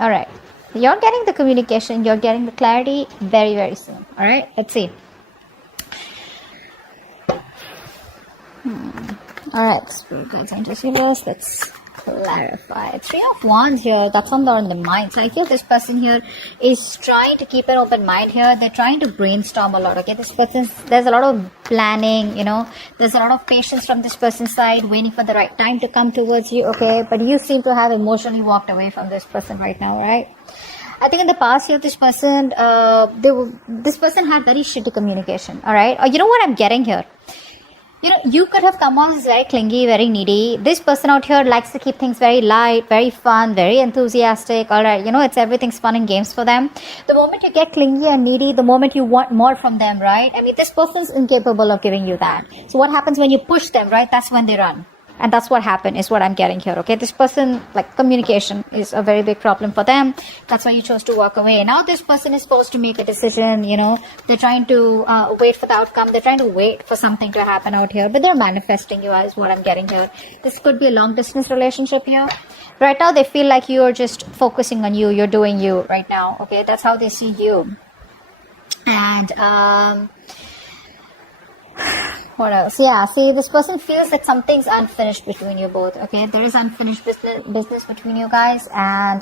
All right. You're getting the communication. You're getting the clarity very, very soon. All right. Let's see. All right. Spirit guides and receivers. Let's clarify. Three of Wands here. That's on the mind. So I feel this person here is trying to keep an open mind here. They're trying to brainstorm a lot. Okay. This person, there's a lot of planning, there's a lot of patience from this person's side, waiting for the right time to come towards you. Okay. But you seem to have emotionally walked away from this person right now, right? I think in the past year, this person, this person had very shitty communication. All right. Or you know what I'm getting here? You could have come on as very clingy, very needy. This person out here likes to keep things very light, very fun, very enthusiastic. All right, it's everything's fun and games for them. The moment you get clingy and needy, the moment you want more from them, right? I mean, this person's incapable of giving you that. So what happens when you push them, right? That's when they run. And that's what happened, is what I'm getting here, okay? This person, communication is a very big problem for them. That's why you chose to walk away. Now this person is supposed to make a decision, They're trying to wait for the outcome. They're trying to wait for something to happen out here. But they're manifesting you, is what I'm getting here. This could be a long-distance relationship here. Right now, they feel like you're just focusing on you. You're doing you right now, okay? That's how they see you. And, what else? Yeah, see, this person feels that something's unfinished between you both, okay? There is unfinished business between you guys. And,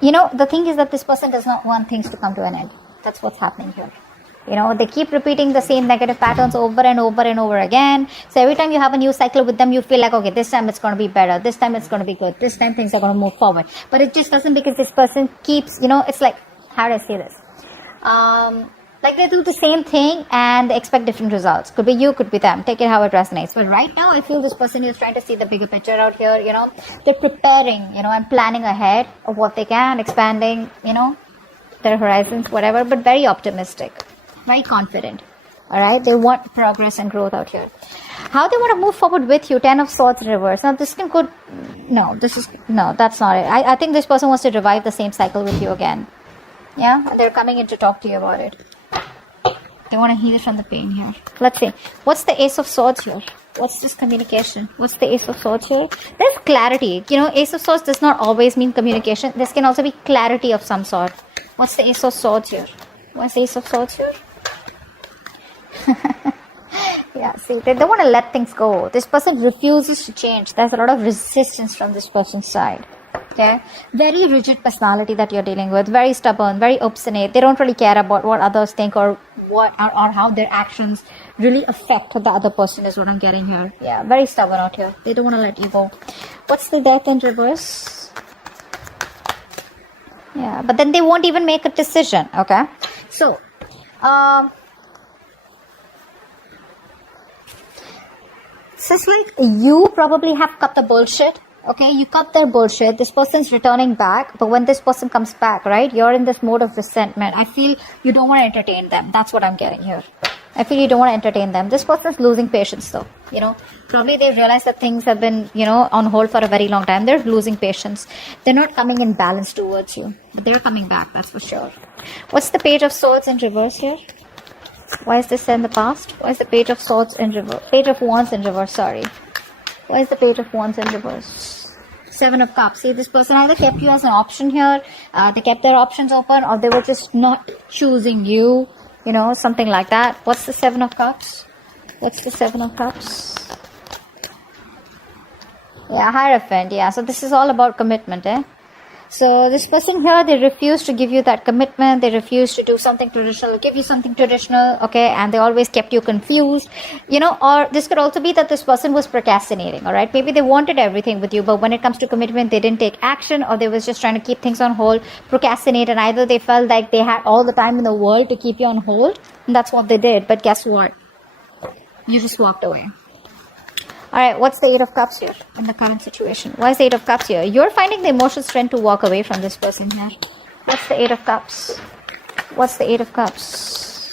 the thing is that this person does not want things to come to an end. That's what's happening here. They keep repeating the same negative patterns over and over and over again. So every time you have a new cycle with them, you feel like, okay, this time it's going to be better. This time it's going to be good. This time things are going to move forward. But it just doesn't, because this person keeps, it's like, how do I say this? Like they do the same thing and they expect different results. Could be you, could be them. Take it how it resonates. But right now, I feel this person is trying to see the bigger picture out here, They're preparing, and planning ahead of what they can, expanding, their horizons, whatever, but very optimistic, very confident. All right? They want progress and growth out here. How they want to move forward with you, 10 of Swords in reverse. Now, this can go... No, that's not it. I think this person wants to revive the same cycle with you again. Yeah? They're coming in to talk to you about it. They want to heal from the pain here. Let's see. What's the Ace of Swords here? What's this communication? What's the Ace of Swords here? There's clarity. Ace of Swords does not always mean communication. This can also be clarity of some sort. What's the Ace of Swords here? What's the Ace of Swords here? Yeah, see, they don't want to let things go. This person refuses to change. There's a lot of resistance from this person's side. Okay, very rigid personality that you're dealing with, very stubborn, very obstinate. They don't really care about what others think or how their actions really affect the other person, is what I'm getting here. Yeah, very stubborn out here. They don't want to let you go. What's the Death in reverse? Yeah, but then they won't even make a decision. Okay, so it's like you probably have cut the bullshit. Okay, you cut their bullshit. This person's returning back. But when this person comes back, right, you're in this mode of resentment. I feel you don't want to entertain them. That's what I'm getting here. I feel you don't want to entertain them. This person's losing patience though. Probably they realize that things have been, on hold for a very long time. They're losing patience. They're not coming in balance towards you. But they're coming back, that's for sure. What's the Page of Swords in reverse here? Why is this in the past? Why is the Page of Swords in reverse? Page of Wands in reverse, sorry. Why is the Page of Wands in reverse? Seven of Cups. See, this person either kept you as an option here, they kept their options open, or they were just not choosing you, something like that. What's the Seven of Cups? What's the Seven of Cups? Yeah, Hierophant. Yeah, so this is all about commitment, eh? So this person here, they refuse to give you that commitment. They refuse to do something traditional, give you something traditional, okay? And they always kept you confused, or this could also be that this person was procrastinating, all right? Maybe they wanted everything with you, but when it comes to commitment, they didn't take action, or they was just trying to keep things on hold, procrastinate, and either they felt like they had all the time in the world to keep you on hold, and that's what they did. But guess what? You just walked away. Alright, what's the Eight of Cups here in the current situation? Why is the Eight of Cups here? You're finding the emotional strength to walk away from this person here. What's the Eight of Cups? What's the Eight of Cups?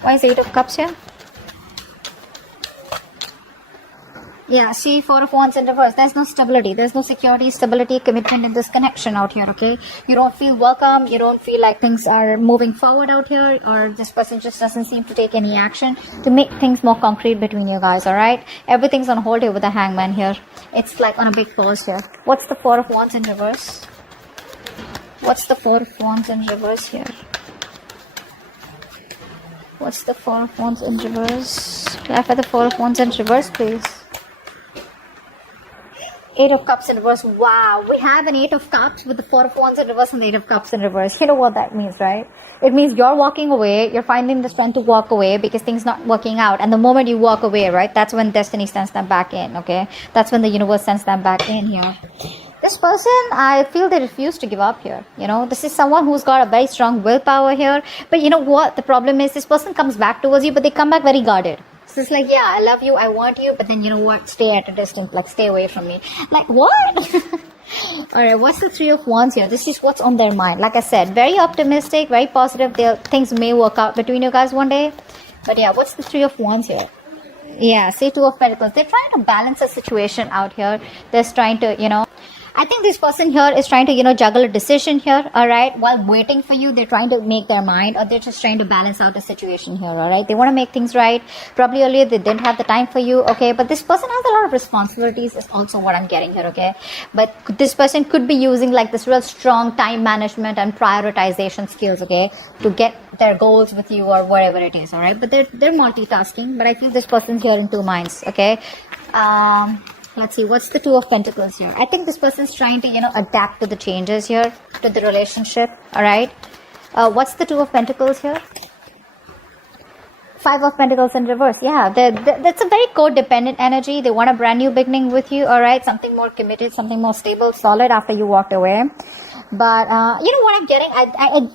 Why is the Eight of Cups here? Yeah, see, Four of Wands in reverse. There's no stability. There's no security, stability, commitment in this connection out here, okay? You don't feel welcome. You don't feel like things are moving forward out here, or this person just doesn't seem to take any action to make things more concrete between you guys, alright? Everything's on hold here with the Hangman here. It's like on a big pause here. What's the Four of Wands in reverse? What's the Four of Wands in reverse here? What's the Four of Wands in reverse? Clarify the Four of Wands in reverse, please. Eight of Cups in reverse. Wow, we have an Eight of Cups with the Four of Wands in reverse and the Eight of Cups in reverse. You know what that means, right? It means you're walking away, you're finding the strength to walk away because things not working out. And the moment you walk away, right, that's when destiny sends them back in, okay? That's when the universe sends them back in here. This person, I feel they refuse to give up here. You know, this is someone who's got a very strong willpower here. But you know what? The problem is this person comes back towards you, but they come back very guarded. So it's like, yeah, I love you, I want you, but then you know what? Stay at a distance, like stay away from me. Like, what? Alright, what's the Three of Wands here? This is what's on their mind. Like I said, very optimistic, very positive. Things may work out between you guys one day. But yeah, what's the Three of Wands here? Yeah, say Two of Pentacles. They're trying to balance a situation out here. They're trying to, you know, I think this person here is trying to, you know, juggle a decision here, all right? While waiting for you, they're trying to make their mind, or they're just trying to balance out the situation here, all right? They want to make things right. Probably earlier they didn't have the time for you, okay? But this person has a lot of responsibilities is also what I'm getting here, okay? But this person could be using like this real strong time management and prioritization skills, okay? To get their goals with you or whatever it is, all right? But they're multitasking, but I feel this person's here in two minds, okay? Let's see, what's the Two of Pentacles here? I think this person's trying to, you know, adapt to the changes here, to the relationship, alright? What's the Two of Pentacles here? Five of Pentacles in reverse. Yeah, that's a very codependent energy. They want a brand new beginning with you, alright? Something more committed, something more stable, solid after you walked away. But, you know what I'm getting?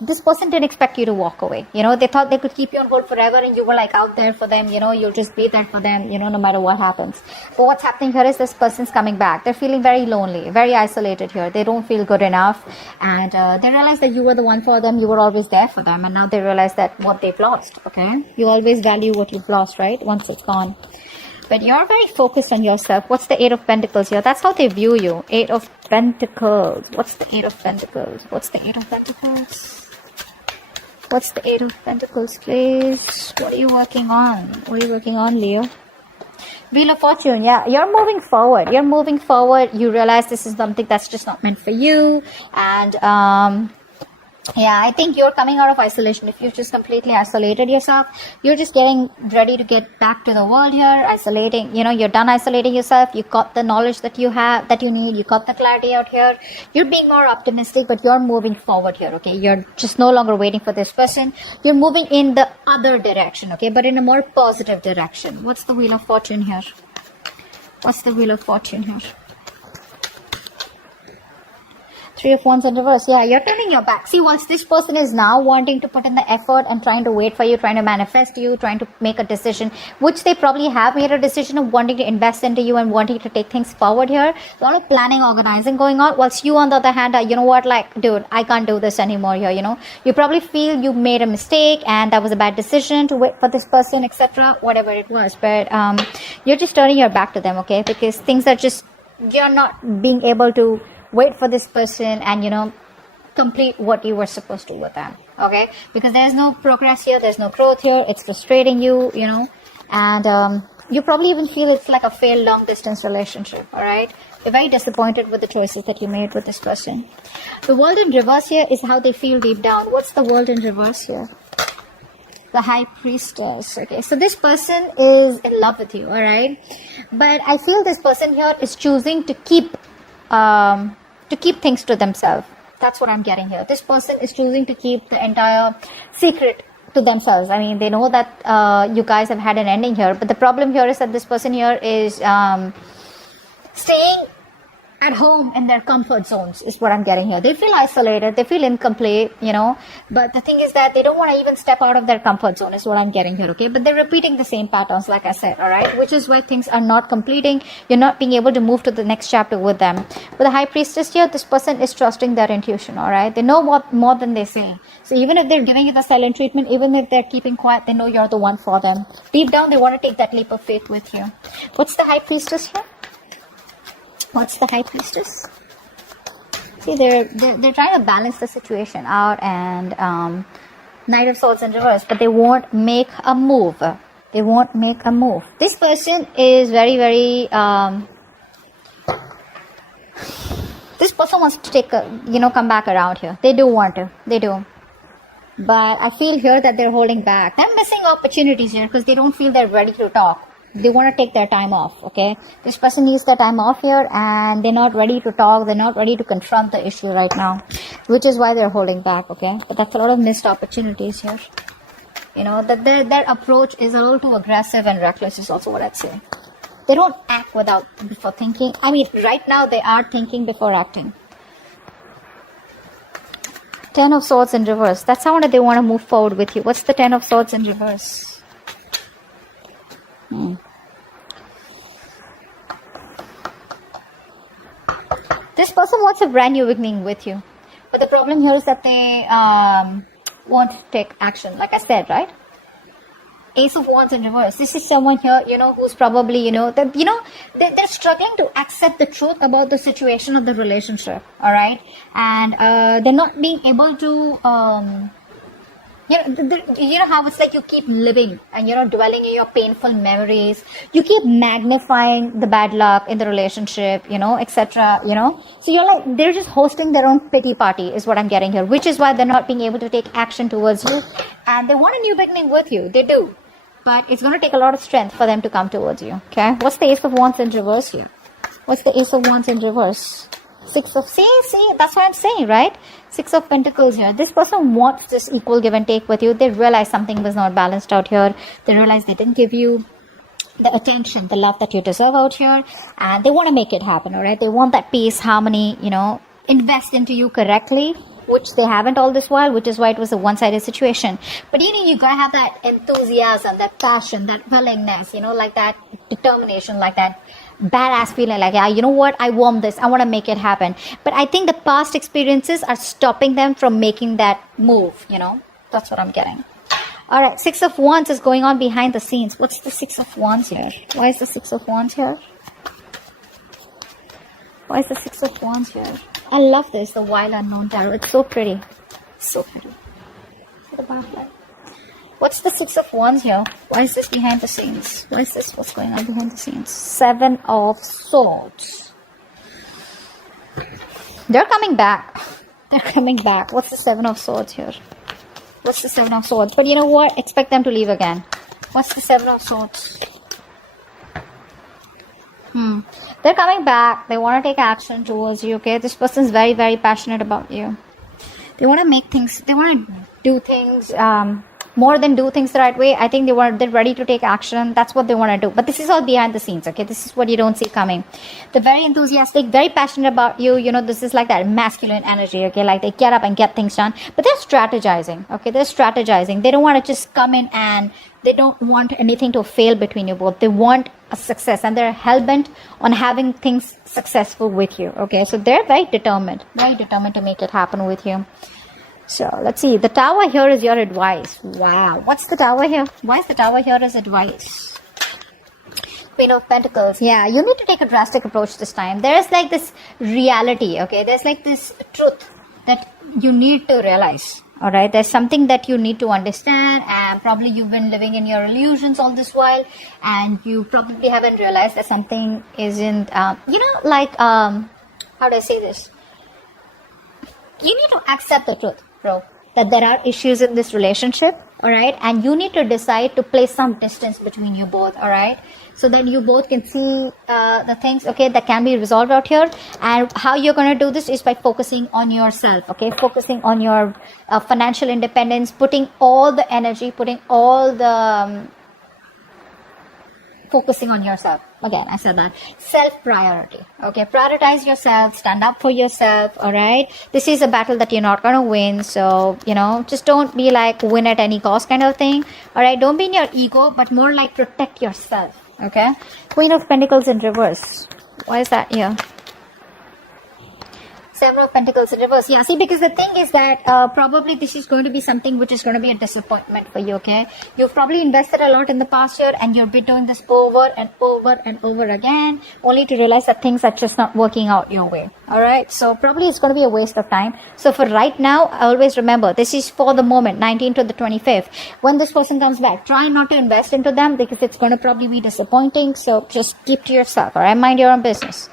This person didn't expect you to walk away. You know, they thought they could keep you on hold forever and you were like out there for them. You know, you'll just be there for them, you know, no matter what happens. But what's happening here is this person's coming back. They're feeling very lonely, very isolated here. They don't feel good enough. And they realize that you were the one for them. You were always there for them. And now they realize that what they've lost, okay? You always value what you've lost, right? Once it's gone. But you're very focused on yourself. What's the Eight of Pentacles here? That's how they view you. Eight of Pentacles. What's the Eight of Pentacles? What's the Eight of Pentacles? What's the Eight of Pentacles, please? What are you working on? What are you working on, Leo? Wheel of Fortune. Yeah, you're moving forward. You're moving forward. You realize this is something that's just not meant for you. And, yeah, I think you're coming out of isolation. If you've just completely isolated yourself, you're just getting ready to get back to the world here, isolating, you know, you're done isolating yourself. You got the knowledge that you have, that you need. You got the clarity out here. You're being more optimistic, but you're moving forward here, okay? You're just no longer waiting for this person. You're moving in the other direction, okay? But in a more positive direction. What's the Wheel of Fortune here? What's the Wheel of Fortune here? Three of Wands in reverse. Yeah, you're turning your back. See, once this person is now wanting to put in the effort and trying to wait for you, trying to manifest you, trying to make a decision, which they probably have made a decision of wanting to invest into you and wanting to take things forward here. A lot of planning, organizing going on. Whilst you, on the other hand, are, you know what, like, dude, I can't do this anymore here, you know. You probably feel you made a mistake and that was a bad decision to wait for this person, etc. Whatever it was. But you're just turning your back to them, okay? Because things are just, you're not being able to wait for this person and, you know, complete what you were supposed to with them, okay? Because there's no progress here, there's no growth here, it's frustrating you, you know, and you probably even feel it's like a failed long distance relationship, all right? You're very disappointed with the choices that you made with this person. The World in reverse here is how they feel deep down. What's the World in reverse here? The High Priestess. Okay, so this person is in love with you, all right? But I feel this person here is choosing to keep things to themselves. That's what I'm getting here. This person is choosing to keep the entire secret to themselves. I mean, they know that you guys have had an ending here, but the problem here is that this person here is staying at home in their comfort zones is what I'm getting here. They feel isolated, they feel incomplete, you know, but the thing is that they don't want to even step out of their comfort zone is what I'm getting here, okay? But they're repeating the same patterns, like I said, all right? Which is why things are not completing. You're not being able to move to the next chapter with them. With the High Priestess here, this person is trusting their intuition, all right? They know what more than they say. So even if they're giving you the silent treatment, even if they're keeping quiet, they know you're the one for them. Deep down, they want to take that leap of faith with you. What's the High Priestess here? What's the High Priestess? See, they're trying to balance the situation out, and Knight of Swords in reverse, but they won't make a move. They won't make a move. This person is very, very... this person wants to take come back around here. They do want to. They do. But I feel here that they're holding back. They're missing opportunities here because they don't feel they're ready to talk. They want to take their time off, okay? This person needs their time off here, and they're not ready to talk. They're not ready to confront the issue right now, which is why they're holding back, okay? But that's a lot of missed opportunities here. You know, that their approach is a little too aggressive and reckless is also what I'd say. They don't act before thinking. I mean, right now they are thinking before acting. Ten of Swords in reverse. That's how they want to move forward with you. What's the Ten of Swords in reverse? This person wants a brand new beginning with you. But the problem here is that they won't take action. Like I said, right? Ace of Wands in reverse. This is someone here, who's probably, they're struggling to accept the truth about the situation of the relationship. All right. And they're not being able to, how it's like you keep living and, dwelling in your painful memories. You keep magnifying the bad luck in the relationship, etc., So you're like, they're just hosting their own pity party is what I'm getting here, which is why they're not being able to take action towards you. And they want a new beginning with you. They do. But it's going to take a lot of strength for them to come towards you. Okay. What's the Ace of Wands in reverse here? What's the Ace of Wands in reverse? See, that's what I'm saying, right? Six of Pentacles here. This person wants this equal give and take with you. They realize something was not balanced out here. They realize they didn't give you the attention, the love that you deserve out here. And they want to make it happen, all right? They want that peace, harmony, invest into you correctly, which they haven't all this while, which is why it was a one-sided situation. But, you got to have that enthusiasm, that passion, that willingness, like that determination, like that badass feeling like, yeah, you know what, I want this, I want to make it happen. But I think the past experiences are stopping them from making that move, that's what I'm getting. All right, Six of Wands is going on behind the scenes. What's the Six of Wands here? Why is the Six of Wands here? Why is the Six of Wands here? I love this, the Wild Unknown Tarot. It's so pretty. So pretty. The backlight. What's the Six of Wands here? Why is this behind the scenes? Why is this what's going on behind the scenes? Seven of Swords. They're coming back. They're coming back. What's the Seven of Swords here? What's the Seven of Swords? But you know what? Expect them to leave again. What's the Seven of Swords? They're coming back. They want to take action towards you, okay? This person's very, very passionate about you. They want to make things, they want to do things, more than do things the right way. I think they're ready to take action. That's what they want to do. But this is all behind the scenes, okay? This is what you don't see coming. They're very enthusiastic, very passionate about you. This is like that masculine energy, okay? Like they get up and get things done. But they're strategizing, okay? They're strategizing. They don't want to just come in and they don't want anything to fail between you both. They want a success and they're hell-bent on having things successful with you, okay? So they're very determined to make it happen with you. So let's see. The Tower here is your advice. Wow. What's the Tower here? Why is the Tower here as advice? Queen of Pentacles. Yeah, you need to take a drastic approach this time. There's like this reality, okay? There's like this truth that you need to realize. All right, there's something that you need to understand, and probably you've been living in your illusions all this while, and you probably haven't realized that something isn't, how do I say this? You need to accept the truth, bro, that there are issues in this relationship, all right, and you need to decide to place some distance between you both, all right, so that you both can see the things, okay, that can be resolved out here. And how you're going to do this is by focusing on yourself, okay, focusing on your financial independence, putting all the energy, focusing on yourself. Again, I said that. Self-priority. Okay, prioritize yourself, stand up for yourself, all right? This is a battle that you're not going to win, so, just don't be like win at any cost kind of thing, all right? Don't be in your ego, but more like protect yourself, okay? Queen of Pentacles in reverse. Why is that here? Seven of Pentacles in reverse. Yeah, see, because the thing is that probably this is going to be something which is going to be a disappointment for you, okay? You've probably invested a lot in the past year and you've been doing this over and over and over again, only to realize that things are just not working out your way, alright? So probably it's going to be a waste of time. So for right now, always remember, this is for the moment, 19th to the 25th. When this person comes back, try not to invest into them because it's going to probably be disappointing. So just keep to yourself, alright? Mind your own business.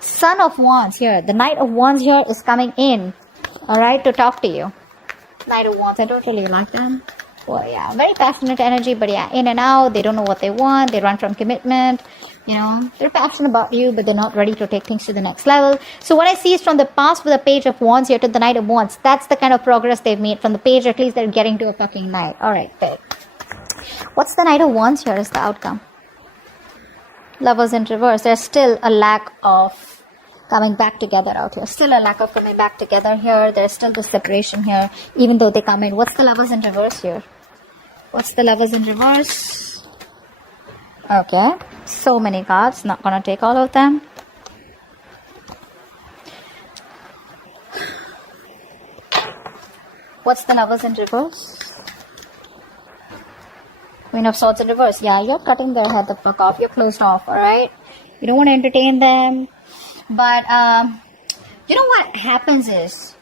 Son of Wands here. The Knight of Wands here is coming in, alright, to talk to you. Knight of Wands, I don't really like them. Well, yeah, very passionate energy, but yeah, in and out. They don't know what they want. They run from commitment. You know, they're passionate about you, but they're not ready to take things to the next level. So what I see is from the past with the Page of Wands here to the Knight of Wands. That's the kind of progress they've made. From the page, at least they're getting to a fucking Knight. Alright, babe. What's the Knight of Wands here is the outcome? Lovers in reverse. There's still a lack of coming back together out here. Still a lack of coming back together here. There's still the separation here, even though they come in. What's the Lovers in reverse here? What's the Lovers in reverse? Okay. So many cards. Not gonna take all of them. What's the Lovers in reverse? Queen of Swords in reverse. Yeah, you're cutting their head the fuck off. You're closed off, alright? You don't want to entertain them. But, you know what happens is,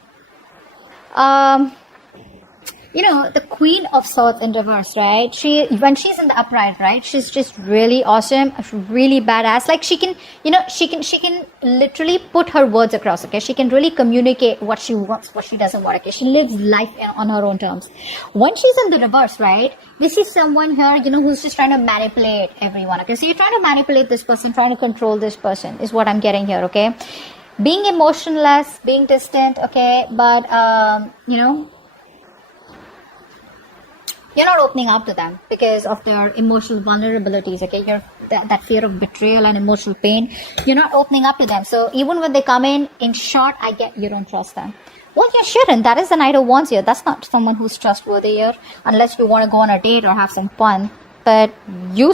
you know, the Queen of Swords in reverse, right? When she's in the upright, right? She's just really awesome, really badass. Like she can, you know, she can literally put her words across, okay? She can really communicate what she wants, what she doesn't want, okay? She lives life on her own terms. When she's in the reverse, right? This is someone here, you know, who's just trying to manipulate everyone, okay? So you're trying to manipulate this person, trying to control this person is what I'm getting here, okay? Being emotionless, being distant, okay? But, you know, you're not opening up to them because of their emotional vulnerabilities, okay? That fear of betrayal and emotional pain. You're not opening up to them. So even when they come in short, I get you don't trust them. Well, you shouldn't. That is the Knight of Wands here. That's not someone who's trustworthy here, unless you want to go on a date or have some fun. But you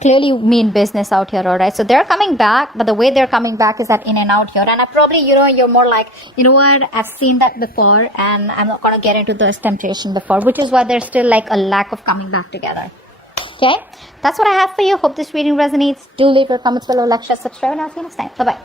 clearly mean business out here, alright? So they're coming back, but the way they're coming back is that in and out here. And I probably, you know, you're more like, you know what, I've seen that before and I'm not going to get into this temptation before, which is why there's still like a lack of coming back together. Okay? That's what I have for you. Hope this reading resonates. Do leave your comments below, like, share, subscribe, and I'll see you next time. Bye-bye.